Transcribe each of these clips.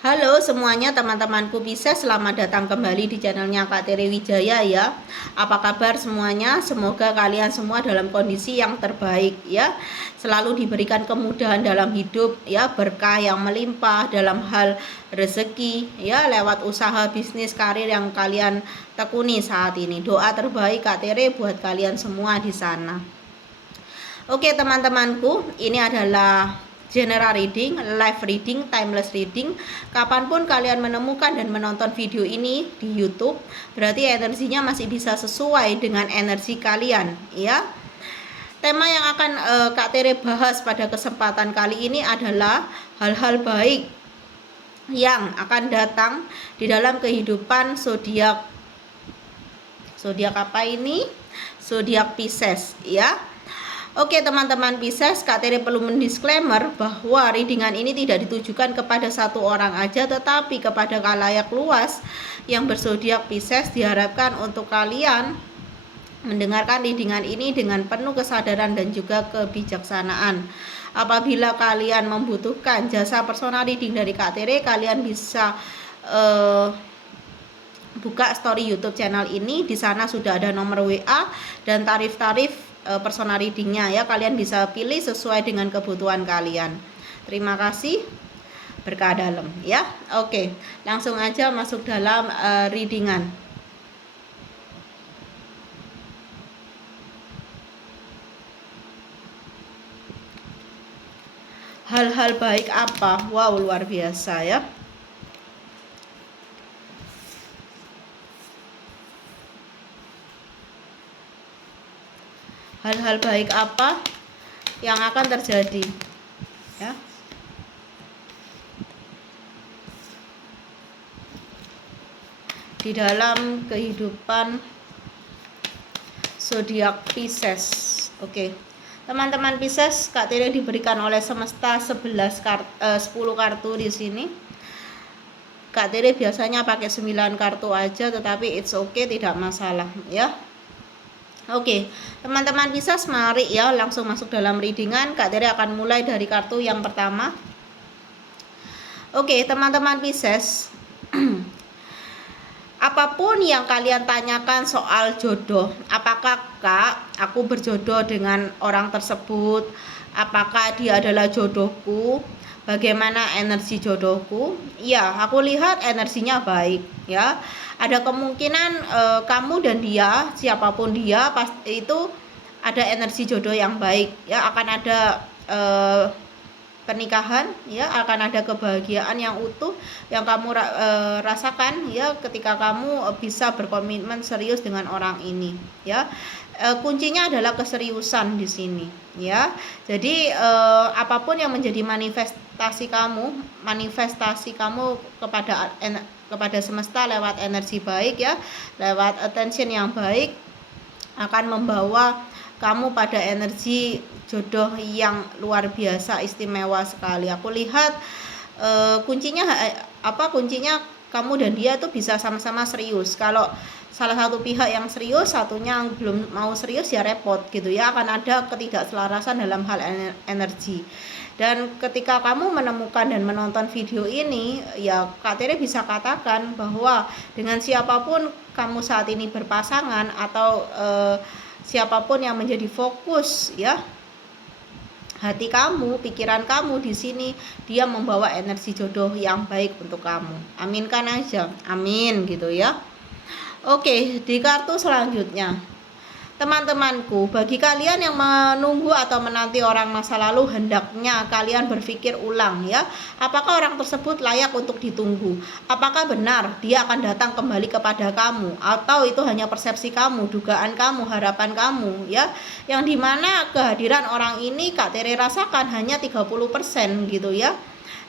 Halo semuanya teman-temanku Pisces, selamat datang kembali di channelnya Kak Tere Wijaya ya. Apa kabar semuanya? Semoga kalian semua dalam kondisi yang terbaik ya. Selalu diberikan kemudahan dalam hidup ya, berkah yang melimpah dalam hal rezeki ya, lewat usaha, bisnis, karir yang kalian tekuni saat ini. Doa terbaik Kak Tere buat kalian semua di sana. Oke teman-temanku, ini adalah general reading, live reading, timeless reading. Kapanpun kalian menemukan dan menonton video ini di YouTube, berarti energinya masih bisa sesuai dengan energi kalian ya. Tema yang akan Kak Tere bahas pada kesempatan kali ini adalah hal-hal baik yang akan datang di dalam kehidupan zodiak apa ini? Zodiak Pisces ya. Oke teman-teman Pisces, Kak Tere perlu mendisklaimer bahwa readingan ini tidak ditujukan kepada satu orang aja, tetapi kepada khalayak luas yang berzodiak Pisces. Diharapkan untuk kalian mendengarkan readingan ini dengan penuh kesadaran dan juga kebijaksanaan. Apabila kalian membutuhkan jasa personal reading dari Kak Tere, kalian bisa buka story YouTube channel ini. Di sana sudah ada nomor WA dan tarif-tarif personal readingnya ya. Kalian bisa pilih sesuai dengan kebutuhan kalian. Terima kasih, berkah dalam ya. Oke, langsung aja masuk dalam readingan. Hal-hal baik apa? Wow, luar biasa ya. Hal-hal baik apa yang akan terjadi ya di dalam kehidupan zodiak Pisces. Oke. Teman-teman Pisces, Kak Tere diberikan oleh semesta 10 kartu di sini. Kak Tere biasanya pakai 9 kartu aja, tetapi it's okay, tidak masalah ya. Oke, teman-teman Pisces, mari ya langsung masuk dalam readingan. Kak Tere akan mulai dari kartu yang pertama. Oke, teman-teman Pisces, apapun yang kalian tanyakan soal jodoh, apakah Kak, aku berjodoh dengan orang tersebut, apakah dia adalah jodohku, bagaimana energi jodohku? Ya, aku lihat energinya baik ya. Ada kemungkinan kamu dan dia, siapapun dia, pasti itu ada energi jodoh yang baik ya. Akan ada pernikahan ya, akan ada kebahagiaan yang utuh yang kamu rasakan ya, ketika kamu bisa berkomitmen serius dengan orang ini ya. Kuncinya adalah keseriusan di sini ya. Jadi apapun yang menjadi manifestasi kamu kepada semesta lewat energi baik ya, lewat attention yang baik, akan membawa kamu pada energi jodoh yang luar biasa istimewa sekali. Aku lihat kuncinya kamu dan dia tuh bisa sama-sama serius. Kalau salah satu pihak yang serius, satunya yang belum mau serius, ya repot gitu ya. Akan ada ketidakselarasan dalam hal energi. Dan ketika kamu menemukan dan menonton video ini, ya Kak Tere bisa katakan bahwa dengan siapapun kamu saat ini berpasangan atau siapapun yang menjadi fokus ya hati kamu, pikiran kamu di sini, dia membawa energi jodoh yang baik untuk kamu. Aminkan aja, amin gitu ya. Oke, di kartu selanjutnya, teman-temanku, bagi kalian yang menunggu atau menanti orang masa lalu, hendaknya kalian berpikir ulang ya. Apakah orang tersebut layak untuk ditunggu? Apakah benar dia akan datang kembali kepada kamu? Atau itu hanya persepsi kamu, dugaan kamu, harapan kamu ya. Yang dimana kehadiran orang ini Kak Tere rasakan hanya 30% gitu ya.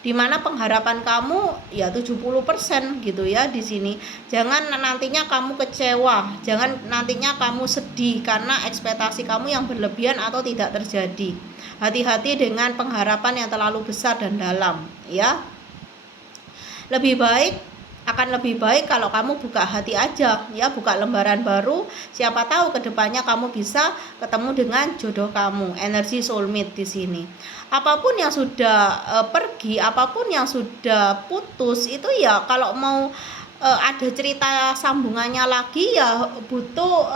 Dimana pengharapan kamu ya 70% gitu ya di sini. Jangan nantinya kamu kecewa, jangan nantinya kamu sedih karena ekspektasi kamu yang berlebihan atau tidak terjadi. Hati-hati dengan pengharapan yang terlalu besar dan dalam ya. Lebih baik akan lebih baik kalau kamu buka hati aja ya, buka lembaran baru. Siapa tahu kedepannya kamu bisa ketemu dengan jodoh kamu, energi soulmate di sini. Apapun yang sudah pergi, apapun yang sudah putus itu ya, kalau mau ada cerita sambungannya lagi ya butuh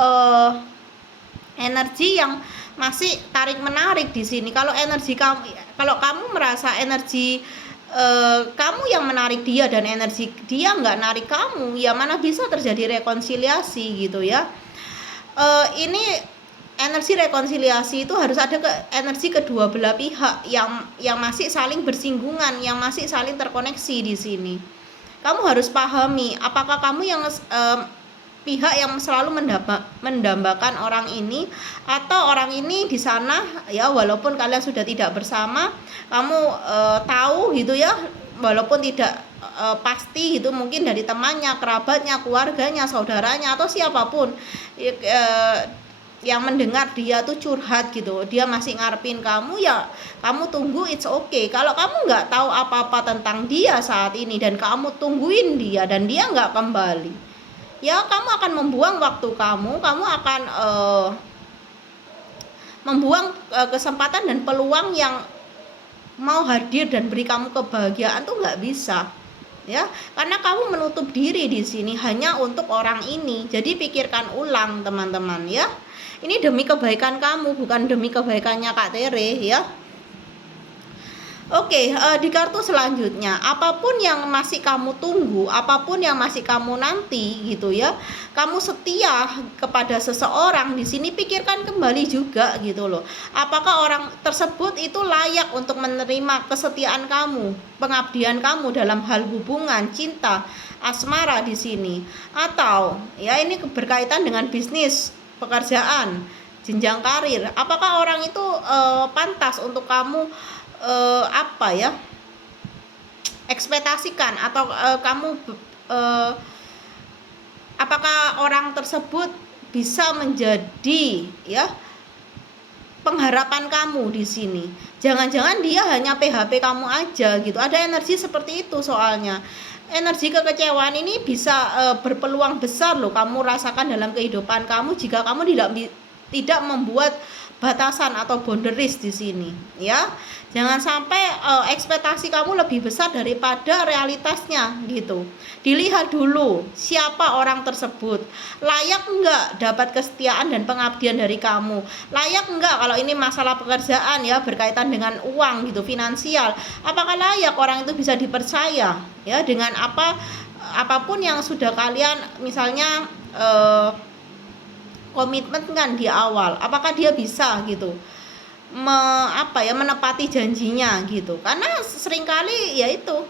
energi yang masih tarik menarik di sini. Kalau energi kamu, kalau kamu merasa energi kamu yang menarik dia dan energi dia nggak narik kamu, ya mana bisa terjadi rekonsiliasi gitu ya. Ini energi rekonsiliasi itu harus ada energi kedua belah pihak yang masih saling bersinggungan, yang masih saling terkoneksi di sini. Kamu harus pahami apakah kamu yang pihak yang selalu mendambakan orang ini, atau orang ini di sana ya, walaupun kalian sudah tidak bersama, kamu tahu gitu ya, walaupun tidak pasti gitu, mungkin dari temannya, kerabatnya, keluarganya, saudaranya, atau siapapun yang mendengar dia tuh curhat gitu, dia masih ngarepin kamu, ya kamu tunggu, it's okay. Kalau kamu nggak tahu apa-apa tentang dia saat ini dan kamu tungguin dia dan dia nggak kembali, ya kamu akan membuang waktu kamu akan membuang kesempatan dan peluang yang mau hadir dan beri kamu kebahagiaan tuh nggak bisa ya, karena kamu menutup diri di sini hanya untuk orang ini. Jadi pikirkan ulang teman-teman ya, ini demi kebaikan kamu, bukan demi kebaikannya Kak Tere ya. Oke, di kartu selanjutnya, apapun yang masih kamu tunggu, apapun yang masih kamu nanti gitu ya, kamu setia kepada seseorang di sini, pikirkan kembali juga gitu loh. Apakah orang tersebut itu layak untuk menerima kesetiaan kamu, pengabdian kamu dalam hal hubungan, cinta, asmara di sini, atau ya ini berkaitan dengan bisnis, pekerjaan, jenjang karir. Apakah orang itu pantas untuk kamu apa ya, ekspektasikan, atau kamu apakah orang tersebut bisa menjadi ya pengharapan kamu di sini. Jangan-jangan dia hanya PHP kamu aja gitu. Ada energi seperti itu, soalnya energi kekecewaan ini bisa berpeluang besar loh kamu rasakan dalam kehidupan kamu jika kamu tidak membuat batasan atau boundaries di sini ya. Jangan sampai ekspektasi kamu lebih besar daripada realitasnya gitu. Dilihat dulu siapa orang tersebut, layak enggak dapat kesetiaan dan pengabdian dari kamu, layak enggak kalau ini masalah pekerjaan ya, berkaitan dengan uang gitu, finansial, apakah layak orang itu bisa dipercaya ya dengan apapun yang sudah kalian misalnya komitmen kan di awal, apakah dia bisa gitu menepati janjinya gitu. Karena seringkali ya itu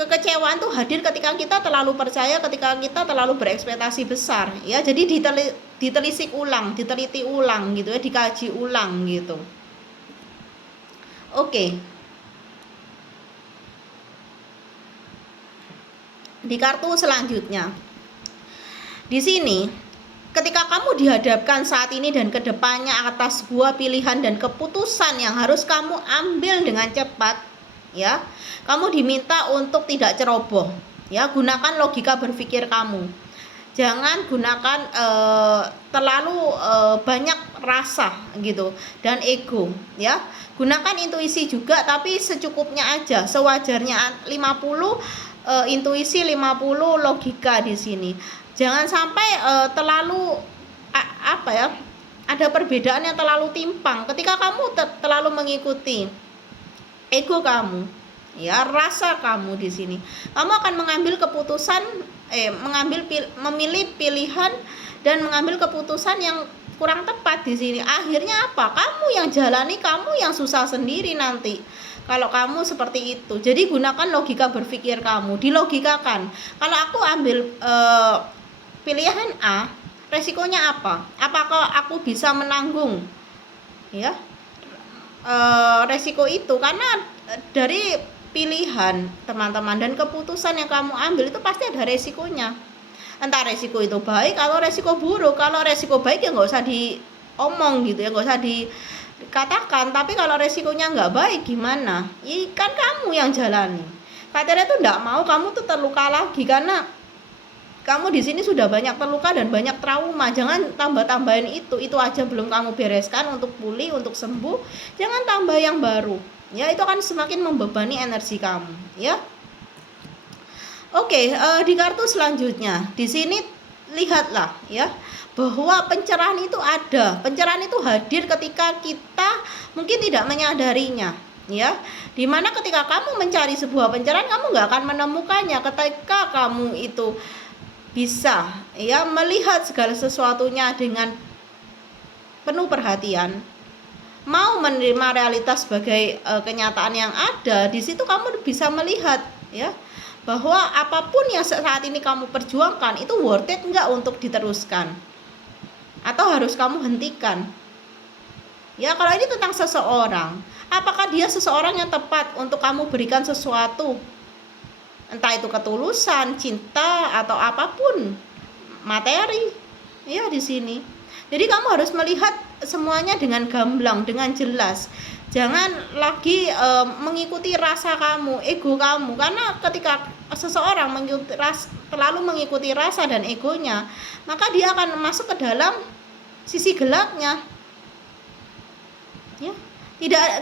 kekecewaan tuh hadir ketika kita terlalu percaya, ketika kita terlalu berekspektasi besar ya. Jadi ditelisik ulang, diteliti ulang gitu ya, dikaji ulang gitu. Oke. Di kartu selanjutnya, di sini ketika kamu dihadapkan saat ini dan kedepannya atas sebuah pilihan dan keputusan yang harus kamu ambil dengan cepat ya, kamu diminta untuk tidak ceroboh ya, gunakan logika berpikir kamu, jangan gunakan terlalu banyak rasa gitu dan ego ya. Gunakan intuisi juga, tapi secukupnya aja, sewajarnya. 50 intuisi, 50 logika di sini. Jangan sampai terlalu ada perbedaan yang terlalu timpang ketika kamu terlalu mengikuti ego kamu ya, rasa kamu di sini. Kamu akan mengambil keputusan memilih pilihan dan mengambil keputusan yang kurang tepat di sini. Akhirnya apa? Kamu yang jalani, kamu yang susah sendiri nanti kalau kamu seperti itu. Jadi gunakan logika berpikir kamu, dilogikakan. Kalau aku ambil pilihan A, resikonya apa? Apakah aku bisa menanggung ya resiko itu? Karena dari pilihan teman-teman dan keputusan yang kamu ambil itu pasti ada resikonya. Entah resiko itu baik atau resiko buruk. Kalau resiko baik ya nggak usah diomong gitu ya, nggak usah dikatakan. Tapi kalau resikonya nggak baik gimana? Kan kamu yang jalani. Katere itu enggak mau kamu tuh terluka lagi, karena kamu di sini sudah banyak terluka dan banyak trauma. Jangan tambah-tambahin itu aja belum kamu bereskan untuk pulih, untuk sembuh. Jangan tambah yang baru. Ya, itu akan semakin membebani energi kamu, ya. Oke, di kartu selanjutnya, di sini lihatlah ya bahwa pencerahan itu ada. Pencerahan itu hadir ketika kita mungkin tidak menyadarinya, ya. Dimana ketika kamu mencari sebuah pencerahan, kamu nggak akan menemukannya. Ketika kamu itu bisa ya melihat segala sesuatunya dengan penuh perhatian, mau menerima realitas sebagai kenyataan yang ada, di situ kamu bisa melihat ya bahwa apapun yang saat ini kamu perjuangkan itu worth it enggak untuk diteruskan, atau harus kamu hentikan. Ya, kalau ini tentang seseorang, apakah dia seseorang yang tepat untuk kamu berikan sesuatu, entah itu ketulusan, cinta, atau apapun, materi, ya di sini. Jadi kamu harus melihat semuanya dengan gamblang, dengan jelas. Jangan lagi mengikuti rasa kamu, ego kamu, karena ketika seseorang terlalu mengikuti rasa dan egonya, maka dia akan masuk ke dalam sisi gelapnya. Ya,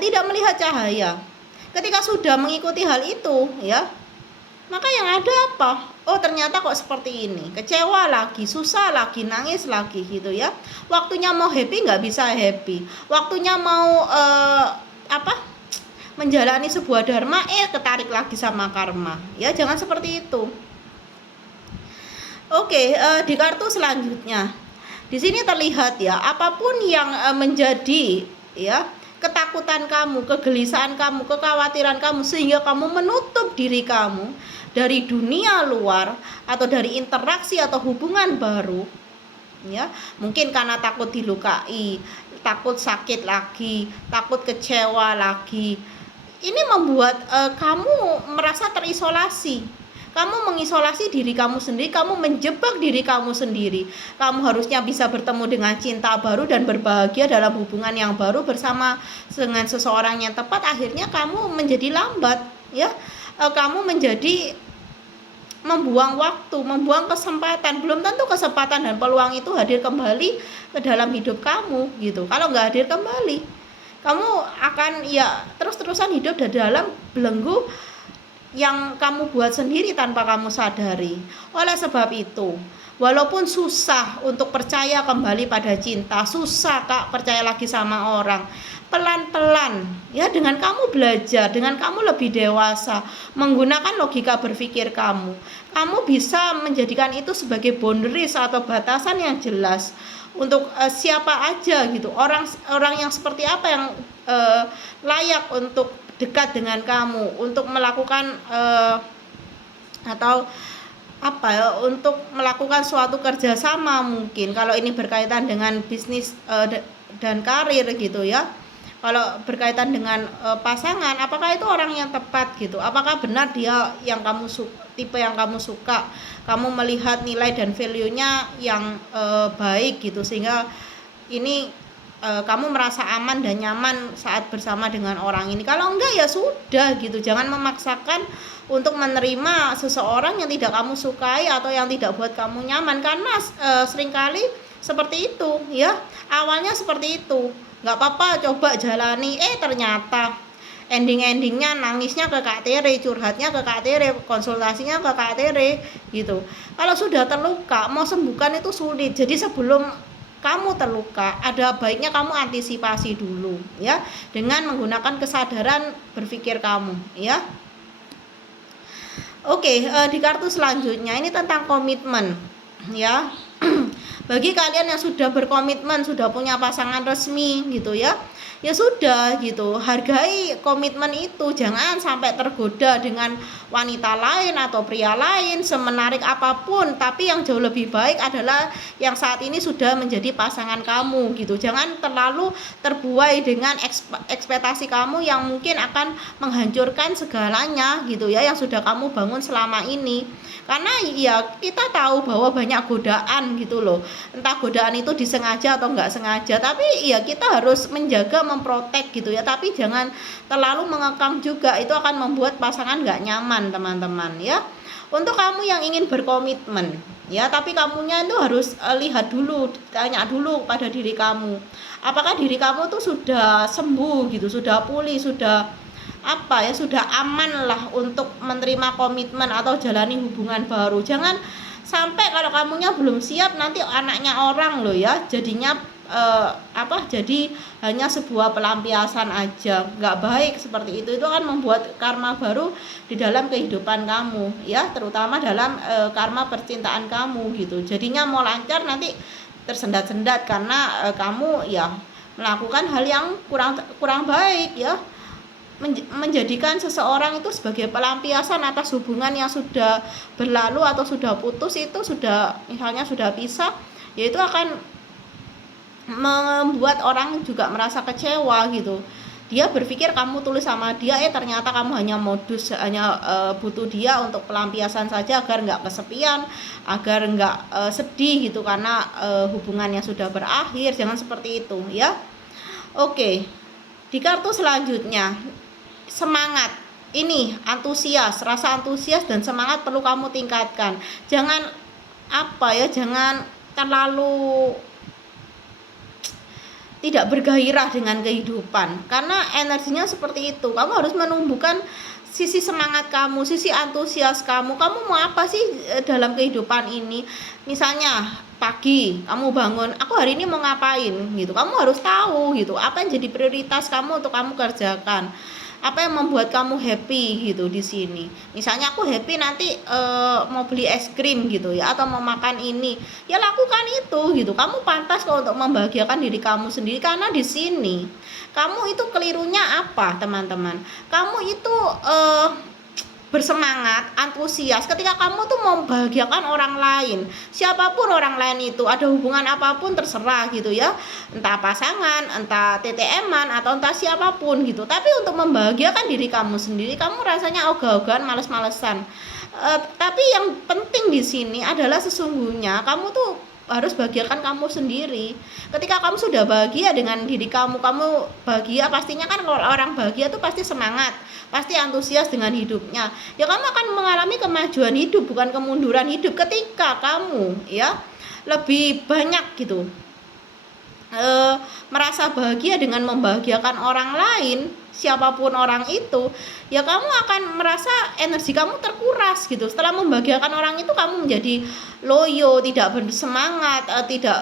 tidak melihat cahaya. Ketika sudah mengikuti hal itu, ya, maka yang ada apa? Oh, ternyata kok seperti ini. Kecewa lagi, susah lagi, nangis lagi gitu ya. Waktunya mau happy nggak bisa happy. Waktunya mau menjalani sebuah dharma, ketarik lagi sama karma. Ya, jangan seperti itu. Oke, di kartu selanjutnya. Di sini terlihat ya, apapun yang menjadi ya ketakutan kamu, kegelisahan kamu, kekhawatiran kamu, sehingga kamu menutup diri kamu dari dunia luar atau dari interaksi atau hubungan baru, ya, mungkin karena takut dilukai, takut sakit lagi, takut kecewa lagi. Ini membuat kamu merasa terisolasi. Kamu mengisolasi diri kamu sendiri, kamu menjebak diri kamu sendiri. Kamu harusnya bisa bertemu dengan cinta baru dan berbahagia dalam hubungan yang baru bersama dengan seseorang yang tepat. Akhirnya kamu menjadi lambat, ya. Kamu menjadi membuang waktu, membuang kesempatan. Belum tentu kesempatan dan peluang itu hadir kembali ke dalam hidup kamu gitu. Kalau nggak hadir kembali, kamu akan ya terus-terusan hidup di dalam belenggu yang kamu buat sendiri tanpa kamu sadari. Oleh sebab itu, walaupun susah untuk percaya kembali pada cinta, susah Kak percaya lagi sama orang, pelan-pelan ya, dengan kamu belajar, dengan kamu lebih dewasa, menggunakan logika berpikir kamu bisa menjadikan itu sebagai boundaries atau batasan yang jelas untuk siapa aja gitu, orang yang seperti apa yang layak untuk dekat dengan kamu, untuk melakukan atau untuk melakukan suatu kerjasama. Mungkin kalau ini berkaitan dengan bisnis dan karir gitu ya. Kalau berkaitan dengan pasangan, apakah itu orang yang tepat gitu? Apakah benar dia yang tipe yang kamu suka? Kamu melihat nilai dan value-nya yang baik gitu, sehingga ini kamu merasa aman dan nyaman saat bersama dengan orang ini. Kalau enggak ya sudah gitu. Jangan memaksakan untuk menerima seseorang yang tidak kamu sukai atau yang tidak buat kamu nyaman, karena seringkali seperti itu ya. Awalnya seperti itu. Nggak apa-apa, coba jalani. Ternyata endingnya nangisnya ke Kak Tere, curhatnya ke Kak Tere, konsultasinya ke Kak Tere gitu. Kalau sudah terluka, mau sembuhkan itu sulit. Jadi sebelum kamu terluka, ada baiknya kamu antisipasi dulu ya, dengan menggunakan kesadaran berpikir kamu ya. Oke, di kartu selanjutnya ini tentang komitmen ya. Bagi kalian yang sudah berkomitmen, sudah punya pasangan resmi gitu ya, ya sudah gitu, hargai komitmen itu. Jangan sampai tergoda dengan wanita lain atau pria lain, semenarik apapun, tapi yang jauh lebih baik adalah yang saat ini sudah menjadi pasangan kamu gitu. Jangan terlalu terbuai dengan ekspektasi kamu yang mungkin akan menghancurkan segalanya gitu ya, yang sudah kamu bangun selama ini. Karena ya kita tahu bahwa banyak godaan gitu loh, entah godaan itu disengaja atau enggak sengaja, tapi ya kita harus menjaga, memprotek gitu ya, tapi jangan terlalu mengekang juga, itu akan membuat pasangan nggak nyaman teman-teman ya. Untuk kamu yang ingin berkomitmen ya, tapi kamunya itu harus lihat dulu, tanya dulu pada diri kamu, apakah diri kamu tuh sudah sembuh gitu, sudah pulih, sudah apa ya, sudah aman lah untuk menerima komitmen atau jalani hubungan baru. Jangan sampai kalau kamunya belum siap nanti anaknya orang loh ya, jadinya jadi hanya sebuah pelampiasan aja, nggak baik seperti itu akan membuat karma baru di dalam kehidupan kamu ya, terutama dalam karma percintaan kamu gitu. Jadinya mau lancar nanti tersendat-sendat karena kamu ya melakukan hal yang kurang baik ya, menjadikan seseorang itu sebagai pelampiasan atas hubungan yang sudah berlalu atau sudah putus, itu sudah misalnya sudah pisah, yaitu akan membuat orang juga merasa kecewa gitu. Dia berpikir kamu tulus sama dia, ternyata kamu hanya modus, hanya butuh dia untuk pelampiasan saja agar nggak kesepian, agar nggak sedih gitu karena hubungannya sudah berakhir. Jangan seperti itu ya. Oke, di kartu selanjutnya semangat. Ini antusias, rasa antusias dan semangat perlu kamu tingkatkan. Jangan jangan terlalu tidak bergairah dengan kehidupan, karena energinya seperti itu. Kamu harus menumbuhkan sisi semangat kamu, sisi antusias kamu. Kamu mau apa sih dalam kehidupan ini? Misalnya pagi kamu bangun, aku hari ini mau ngapain gitu. Kamu harus tahu gitu, apa yang jadi prioritas kamu untuk kamu kerjakan. Apa yang membuat kamu happy gitu di sini. Misalnya aku happy nanti mau beli es krim gitu ya, atau mau makan ini, ya lakukan itu gitu. Kamu pantas kok untuk membahagiakan diri kamu sendiri, karena di sini kamu itu kelirunya apa teman-teman? Kamu itu bersemangat, antusias ketika kamu tuh membahagiakan orang lain, siapapun orang lain itu, ada hubungan apapun terserah gitu ya, entah pasangan, entah TTM-an atau entah siapapun gitu. Tapi untuk membahagiakan diri kamu sendiri, kamu rasanya ogah-ogahan, males-malesan. Tapi yang penting di sini adalah sesungguhnya kamu tuh harus bahagiakan kamu sendiri. Ketika kamu sudah bahagia dengan diri kamu, kamu bahagia, pastinya kan kalau orang bahagia tuh pasti semangat, pasti antusias dengan hidupnya. Ya kamu akan mengalami kemajuan hidup, bukan kemunduran hidup. Ketika kamu ya lebih banyak gitu merasa bahagia dengan membahagiakan orang lain, siapapun orang itu, ya kamu akan merasa energi kamu terkuras gitu. Setelah membahagiakan orang itu, kamu menjadi loyo, tidak bersemangat, tidak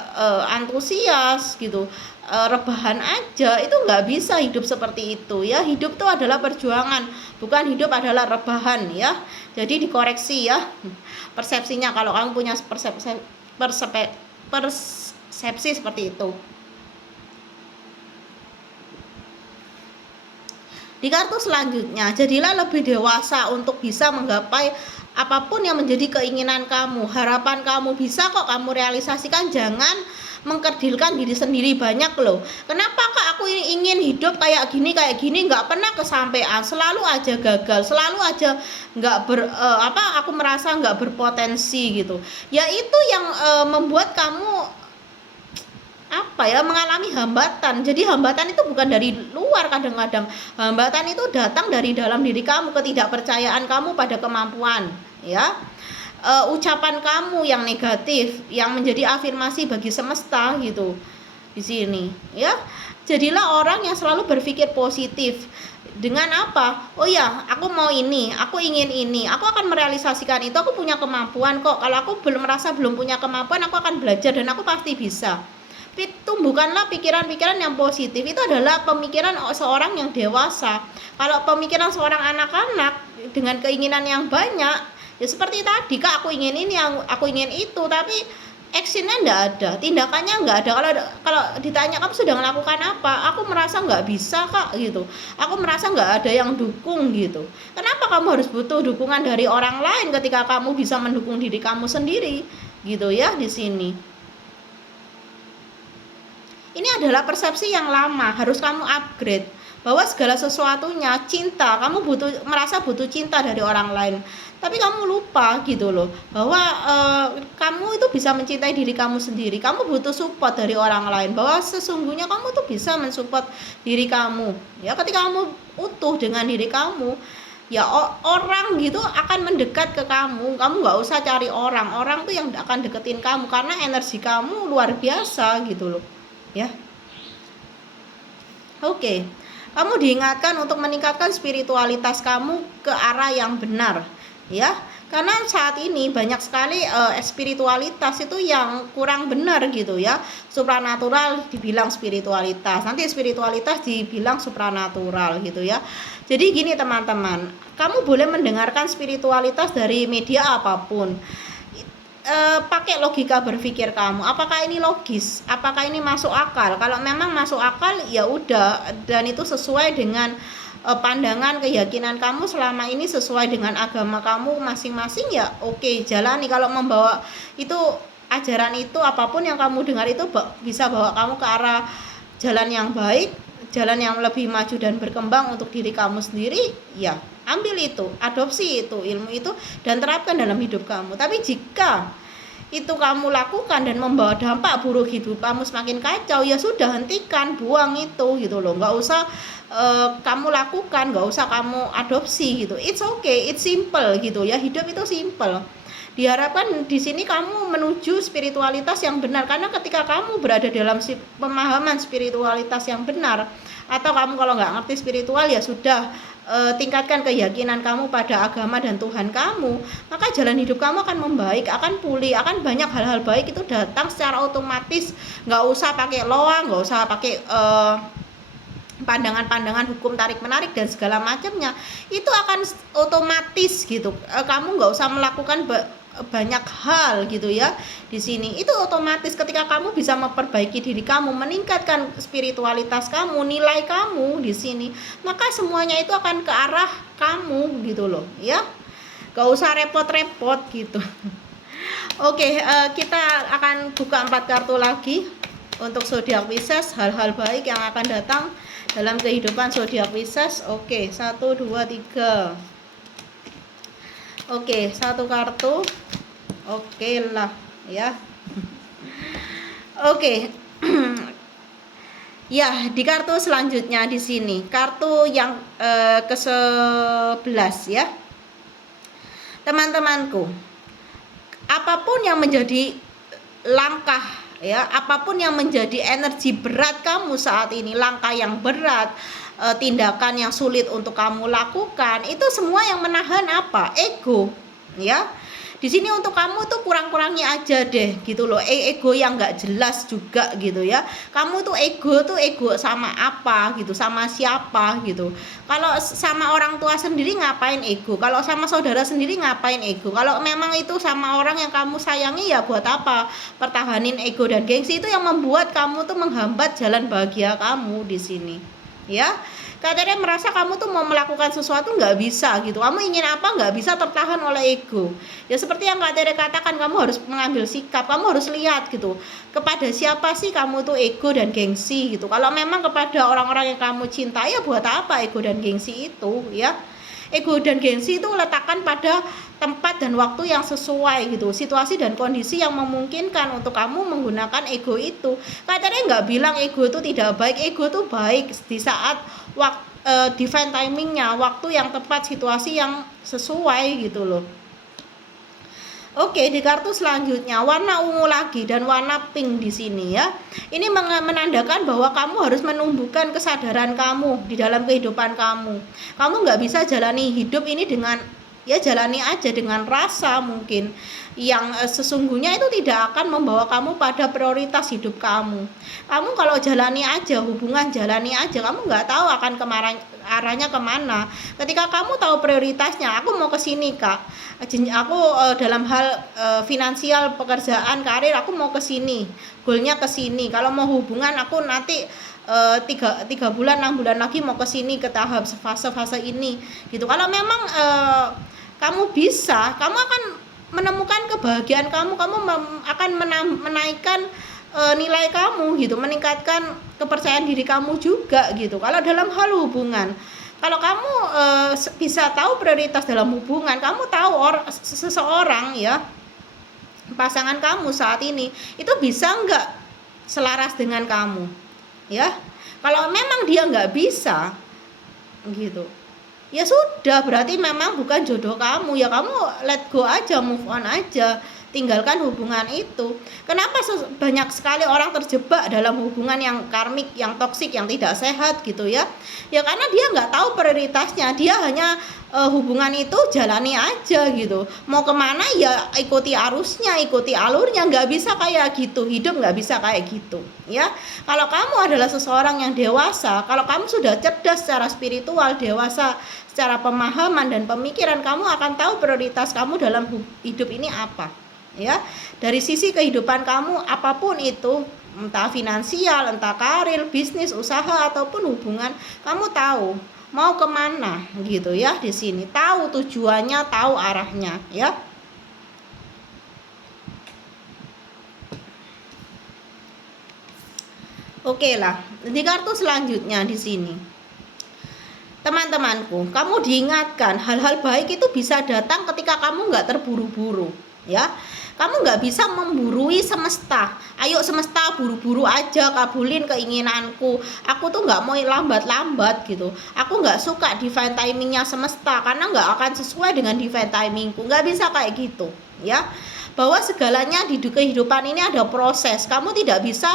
antusias gitu, rebahan aja. Itu nggak bisa hidup seperti itu ya. Hidup itu adalah perjuangan, bukan hidup adalah rebahan ya. Jadi dikoreksi ya persepsinya kalau kamu punya persepsi seperti itu. Di kartu selanjutnya, jadilah lebih dewasa untuk bisa menggapai apapun yang menjadi keinginan kamu, harapan kamu. Bisa kok kamu realisasikan. Jangan mengkerdilkan diri sendiri banyak loh. Kenapa kak aku ingin hidup kayak gini nggak pernah kesampaian, selalu aja gagal, selalu aja aku merasa nggak berpotensi gitu. Ya itu yang membuat kamu mengalami hambatan. Jadi hambatan itu bukan dari luar, kadang-kadang hambatan itu datang dari dalam diri kamu, ketidakpercayaan kamu pada kemampuan ya, ucapan kamu yang negatif yang menjadi afirmasi bagi semesta gitu di sini ya. Jadilah orang yang selalu berpikir positif. Dengan apa? Oh ya, aku mau ini, aku ingin ini, aku akan merealisasikan itu, aku punya kemampuan kok. Kalau aku belum punya kemampuan, aku akan belajar dan aku pasti bisa. Tumbuhkanlah pikiran-pikiran yang positif. Itu adalah pemikiran seorang yang dewasa. Kalau pemikiran seorang anak-anak dengan keinginan yang banyak, ya seperti tadi, kak aku ingin ini, aku ingin itu, tapi actionnya enggak ada, tindakannya enggak ada. Kalau ditanya kamu sudah melakukan apa, aku merasa enggak bisa kak gitu, aku merasa enggak ada yang dukung gitu. Kenapa kamu harus butuh dukungan dari orang lain ketika kamu bisa mendukung diri kamu sendiri gitu ya di sini. Ini adalah persepsi yang lama, harus kamu upgrade bahwa segala sesuatunya cinta, kamu merasa butuh cinta dari orang lain. tapi kamu lupa gitu loh bahwa kamu itu bisa mencintai diri kamu sendiri. Kamu butuh support dari orang lain, bahwa sesungguhnya kamu tuh bisa mensupport diri kamu ya. Ketika kamu utuh dengan diri kamu, ya orang gitu akan mendekat ke kamu. Kamu nggak usah cari orang tuh yang akan deketin kamu, karena energi kamu luar biasa gitu loh ya. Oke, kamu diingatkan untuk meningkatkan spiritualitas kamu ke arah yang benar ya, karena saat ini banyak sekali spiritualitas itu yang kurang benar gitu ya. Supranatural dibilang spiritualitas, nanti spiritualitas dibilang supranatural gitu ya. Jadi gini teman-teman, kamu boleh mendengarkan spiritualitas dari media apapun. Pakai logika berpikir kamu, apakah ini logis, apakah ini masuk akal. Kalau memang masuk akal ya udah, dan itu sesuai dengan pandangan keyakinan kamu selama ini, sesuai dengan agama kamu masing-masing, ya oke, jalani. Kalau membawa itu ajaran itu, apapun yang kamu dengar itu bisa bawa kamu ke arah jalan yang baik, jalan yang lebih maju dan berkembang untuk diri kamu sendiri, ya ambil itu, adopsi itu, ilmu itu, dan terapkan dalam hidup kamu. Tapi jika itu kamu lakukan dan membawa dampak buruk, hidup kamu semakin kacau, ya sudah, hentikan, buang itu gitu loh. Nggak usah kamu lakukan, nggak usah kamu adopsi gitu. It's okay, it's simple gitu ya. Hidup itu simple. Diharapkan di sini kamu menuju spiritualitas yang benar, karena ketika kamu berada dalam pemahaman spiritualitas yang benar, atau kamu kalau nggak ngerti spiritual, ya sudah, tingkatkan keyakinan kamu pada agama dan Tuhan kamu, maka jalan hidup kamu akan membaik, akan pulih, akan banyak hal-hal baik itu datang secara otomatis. Nggak usah pakai loa, nggak usah pakai pandangan-pandangan hukum tarik menarik dan segala macamnya, itu akan otomatis gitu. Kamu nggak usah melakukan banyak hal gitu ya. Di sini itu otomatis ketika kamu bisa memperbaiki diri kamu, meningkatkan spiritualitas kamu, nilai kamu di sini, maka semuanya itu akan ke arah kamu gitu loh ya. Gak usah repot-repot gitu. Oke, kita akan buka 4 kartu lagi untuk zodiak Pisces, hal-hal baik yang akan datang dalam kehidupan zodiak Pisces. Oke, 1 2 3. Oke, 1 kartu. Oke lah ya. Oke. Ya, di kartu selanjutnya di sini, kartu yang ke-11 ya. Teman-temanku, apapun yang menjadi langkah ya, apapun yang menjadi energi berat kamu saat ini, langkah yang berat, tindakan yang sulit untuk kamu lakukan, itu semua yang menahan apa? Ego ya. Di sini untuk kamu tuh kurang-kurangi aja deh gitu loh, ego yang nggak jelas juga gitu ya. Kamu tuh ego sama apa gitu, sama siapa gitu. Kalau sama orang tua sendiri ngapain ego, kalau sama saudara sendiri ngapain ego. Kalau memang itu sama orang yang kamu sayangi, ya buat apa pertahanin ego dan gengsi. Itu yang membuat kamu tuh menghambat jalan bahagia kamu di sini ya. Katanya merasa kamu tuh mau melakukan sesuatu nggak bisa gitu, kamu ingin apa nggak bisa, tertahan oleh ego ya. Seperti yang Kak Tere katakan, kamu harus mengambil sikap, kamu harus lihat gitu, kepada siapa sih kamu tuh ego dan gengsi gitu. Kalau memang kepada orang-orang yang kamu cintai, ya buat apa ego dan gengsi itu ya. Ego dan gengsi itu letakkan pada tempat dan waktu yang sesuai gitu, situasi dan kondisi yang memungkinkan untuk kamu menggunakan ego itu. Katanya nggak bilang ego itu tidak baik, ego itu baik di saat divine timingnya, waktu yang tepat, situasi yang sesuai gitu loh. Oke, di kartu selanjutnya warna ungu lagi dan warna pink di sini ya. Ini menandakan bahwa kamu harus menumbuhkan kesadaran kamu di dalam kehidupan kamu. Kamu nggak bisa jalani hidup ini dengan ya, jalani aja dengan rasa mungkin yang sesungguhnya itu tidak akan membawa kamu pada prioritas hidup kamu. Kamu kalau jalani aja hubungan, jalani aja, kamu nggak tahu akan arahnya kemana. Ketika kamu tahu prioritasnya, aku mau ke sini Kak, aku dalam hal finansial, pekerjaan, karir, aku mau ke sini, goalnya ke sini. Kalau mau hubungan, aku nanti 3 bulan 6 bulan lagi mau ke sini, ke tahap fase ini gitu. Kalau memang kamu bisa, kamu akan menemukan kebahagiaan kamu akan menaikkan nilai kamu gitu, meningkatkan kepercayaan diri kamu juga gitu. Kalau dalam hal hubungan, Kalau kamu bisa tahu prioritas dalam hubungan, kamu tahu seseorang ya, pasangan kamu saat ini itu bisa nggak selaras dengan kamu ya. Kalau memang dia nggak bisa gitu, ya sudah, berarti memang bukan jodoh kamu ya. Kamu let go aja, move on aja, tinggalkan hubungan itu. Kenapa banyak sekali orang terjebak dalam hubungan yang karmik, yang toksik, yang tidak sehat gitu ya? Ya karena dia nggak tahu prioritasnya. Dia hanya hubungan itu jalani aja gitu, mau kemana ya ikuti arusnya, ikuti alurnya. Nggak bisa kayak gitu, hidup nggak bisa kayak gitu ya. Kalau kamu adalah seseorang yang dewasa, kalau kamu sudah cerdas secara spiritual, dewasa secara pemahaman dan pemikiran, kamu akan tahu prioritas kamu dalam hidup ini apa ya. Dari sisi kehidupan kamu apapun itu, entah finansial, entah karir, bisnis, usaha ataupun hubungan, kamu tahu mau kemana gitu ya. Di sini tahu tujuannya, tahu arahnya ya. Oke lah, di kartu selanjutnya di sini, teman-temanku, kamu diingatkan hal-hal baik itu bisa datang ketika kamu nggak terburu-buru ya. Kamu nggak bisa memburui semesta. Ayo semesta, buru-buru aja kabulin keinginanku. Aku tuh nggak mau lambat-lambat gitu. Aku nggak suka divine timingnya semesta, karena nggak akan sesuai dengan divine timingku. Nggak bisa kayak gitu ya. Bahwa segalanya di kehidupan ini ada proses. Kamu tidak bisa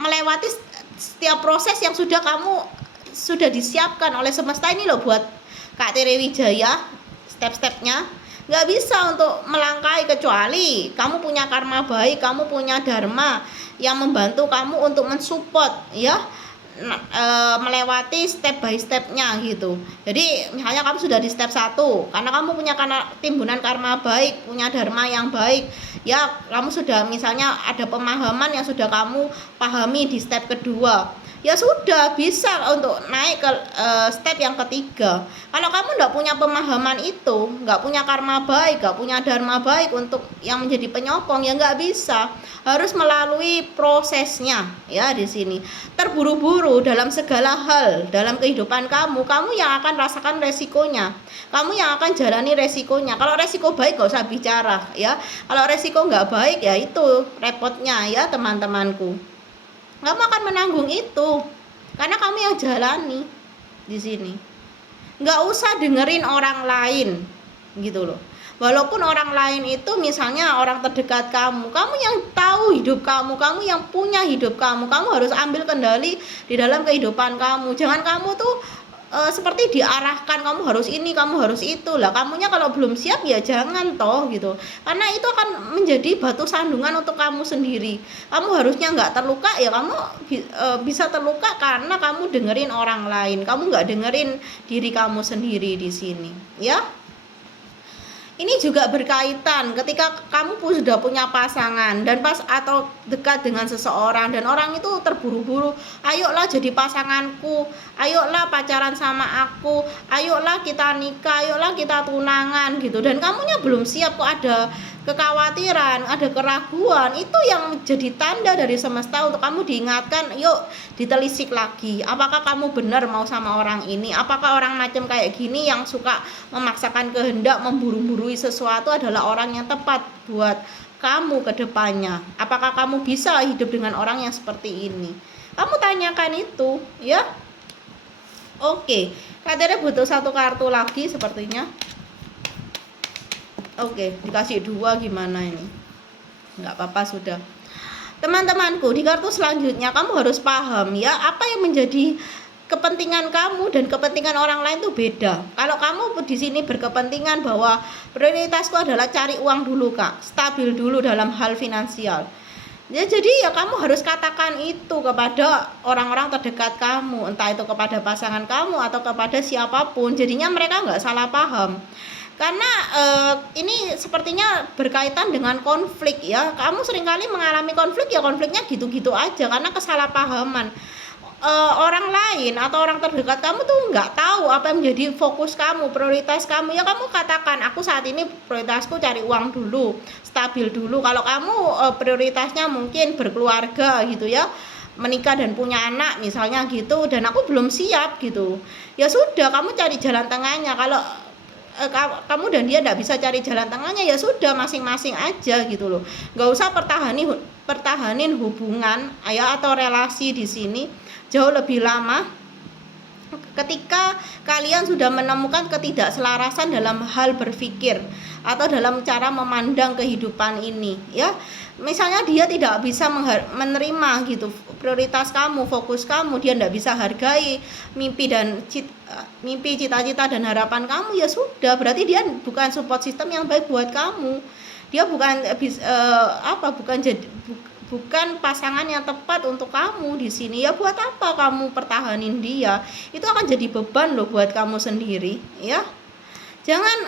melewati setiap proses yang sudah disiapkan oleh semesta ini loh buat Kak Tere Wijaya. Step-stepnya nggak bisa untuk melangkahi, kecuali kamu punya karma baik, kamu punya dharma yang membantu kamu untuk mensupport ya, melewati step by stepnya gitu. Jadi misalnya kamu sudah di step 1 karena kamu punya timbunan karma baik, punya dharma yang baik ya. Kamu sudah misalnya ada pemahaman yang sudah kamu pahami di step kedua, ya sudah bisa untuk naik ke step yang ketiga. Kalau kamu nggak punya pemahaman itu, nggak punya karma baik, nggak punya dharma baik untuk yang menjadi penyokong, ya nggak bisa. Harus melalui prosesnya ya. Di sini terburu-buru dalam segala hal dalam kehidupan kamu yang akan rasakan resikonya, kamu yang akan jalani resikonya. Kalau resiko baik nggak usah bicara ya. Kalau resiko nggak baik, ya itu repotnya ya teman-temanku. Kamu akan menanggung itu karena kamu yang jalani di sini. Nggak usah dengerin orang lain gitu loh. Walaupun orang lain itu misalnya orang terdekat kamu yang tahu hidup kamu yang punya hidup kamu harus ambil kendali di dalam kehidupan kamu. Jangan kamu tuh seperti diarahkan, kamu harus ini, kamu harus itu. Lah kamunya kalau belum siap ya jangan toh gitu, karena itu akan menjadi batu sandungan untuk kamu sendiri. Kamu harusnya nggak terluka ya. Kamu bisa terluka karena kamu dengerin orang lain, kamu nggak dengerin diri kamu sendiri di sini ya. Ini juga berkaitan ketika kamu sudah punya pasangan dan pas atau dekat dengan seseorang dan orang itu terburu-buru, ayolah jadi pasanganku, ayolah pacaran sama aku, ayolah kita nikah, ayolah kita tunangan gitu, dan kamunya belum siap, kok ada kekhawatiran, ada keraguan. Itu yang jadi tanda dari semesta untuk kamu diingatkan, yuk ditelisik lagi, apakah kamu benar mau sama orang ini, apakah orang macam kayak gini yang suka memaksakan kehendak, memburu-burui sesuatu adalah orang yang tepat buat kamu ke depannya. Apakah kamu bisa hidup dengan orang yang seperti ini? Kamu tanyakan itu ya. Oke, Kak butuh satu kartu lagi sepertinya. Oke, dikasih 2 gimana ini? Nggak apa-apa sudah. Teman-temanku, di kartu selanjutnya kamu harus paham ya, apa yang menjadi kepentingan kamu dan kepentingan orang lain itu beda. Kalau kamu di sini berkepentingan bahwa prioritasku adalah cari uang dulu Kak, stabil dulu dalam hal finansial, ya jadi ya kamu harus katakan itu kepada orang-orang terdekat kamu, entah itu kepada pasangan kamu atau kepada siapapun. Jadinya mereka nggak salah paham. Karena ini sepertinya berkaitan dengan konflik ya. Kamu seringkali mengalami konflik, ya konfliknya gitu-gitu aja karena kesalahpahaman. Orang lain atau orang terdekat kamu tuh nggak tahu apa yang menjadi fokus kamu, prioritas kamu. Ya kamu katakan, aku saat ini prioritasku cari uang dulu, stabil dulu. Kalau kamu prioritasnya mungkin berkeluarga gitu ya, menikah dan punya anak misalnya gitu, dan aku belum siap gitu. Ya sudah, kamu cari jalan tengahnya. Kalau kamu dan dia tidak bisa cari jalan tengahnya, ya sudah, masing-masing aja gitu loh. Nggak usah pertahanin hubungan ya atau relasi di sini jauh lebih lama ketika kalian sudah menemukan ketidakselarasan dalam hal berpikir atau dalam cara memandang kehidupan ini ya. Misalnya dia tidak bisa menerima gitu prioritas kamu, fokus kamu, dia tidak bisa hargai mimpi cita-cita dan harapan kamu, ya sudah, berarti dia bukan support system yang baik buat kamu. Dia bukan pasangan yang tepat untuk kamu di sini. Ya buat apa kamu pertahanin dia? Itu akan jadi beban loh buat kamu sendiri ya. Jangan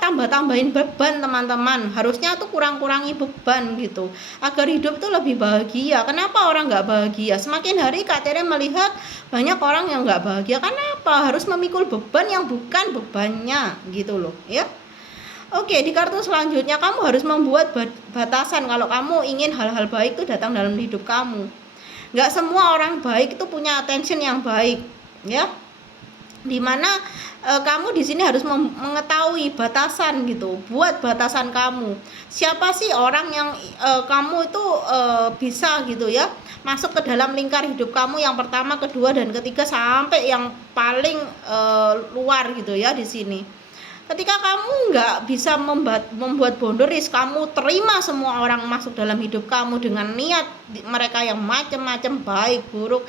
tambah-tambahin beban teman-teman. Harusnya tuh kurang-kurangi beban gitu agar hidup tuh lebih bahagia. Kenapa orang nggak bahagia? Semakin hari Kak Tere melihat banyak orang yang nggak bahagia. Kenapa? Harus memikul beban yang bukan bebannya gitu loh ya. Oke, di kartu selanjutnya kamu harus membuat batasan kalau kamu ingin hal-hal baik itu datang dalam hidup kamu. Nggak semua orang baik itu punya attention yang baik, ya. Dimana kamu di sini harus mengetahui batasan gitu. Buat batasan kamu. Siapa sih orang yang kamu itu bisa gitu ya masuk ke dalam lingkar hidup kamu yang pertama, kedua, dan ketiga sampai yang paling luar gitu ya di sini. Ketika kamu nggak bisa membuat boundaries, kamu terima semua orang masuk dalam hidup kamu dengan niat mereka yang macam-macam, baik, buruk.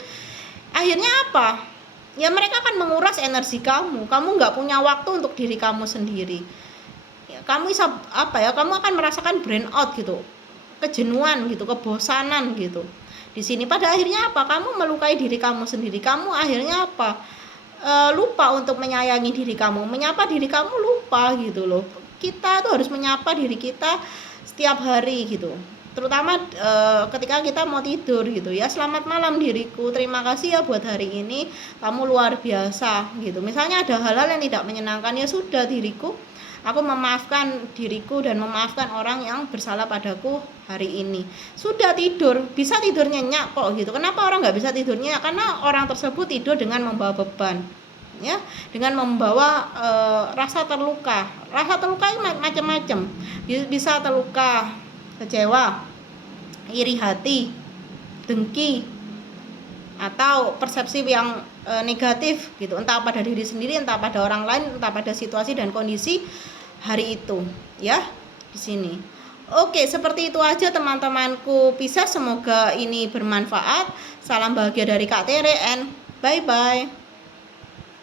Akhirnya apa? Ya mereka akan menguras energi kamu. Kamu nggak punya waktu untuk diri kamu sendiri. Ya, kamu akan merasakan burn out gitu, kejenuhan gitu, kebosanan gitu. Di sini pada akhirnya apa? Kamu melukai diri kamu sendiri. Kamu akhirnya apa? Lupa untuk menyayangi diri kamu, menyapa diri kamu lupa gitu loh. Kita tuh harus menyapa diri kita setiap hari gitu, terutama ketika kita mau tidur gitu ya. Selamat malam diriku, terima kasih ya buat hari ini, kamu luar biasa gitu. Misalnya ada hal-hal yang tidak menyenangkan, ya sudah diriku, aku memaafkan diriku dan memaafkan orang yang bersalah padaku hari ini. Sudah, tidur, bisa tidur nyenyak kok gitu. Kenapa orang nggak bisa tidur nyenyak? Karena orang tersebut tidur dengan membawa beban, ya, dengan membawa rasa terluka. Rasa terluka macam-macam. Bisa terluka kecewa, iri hati, dengki, atau persepsi yang negatif gitu, entah pada diri sendiri, entah pada orang lain, entah pada situasi dan kondisi hari itu ya di sini. Oke, seperti itu aja teman-temanku Pisces, semoga ini bermanfaat. Salam bahagia dari Kak Tere and bye bye.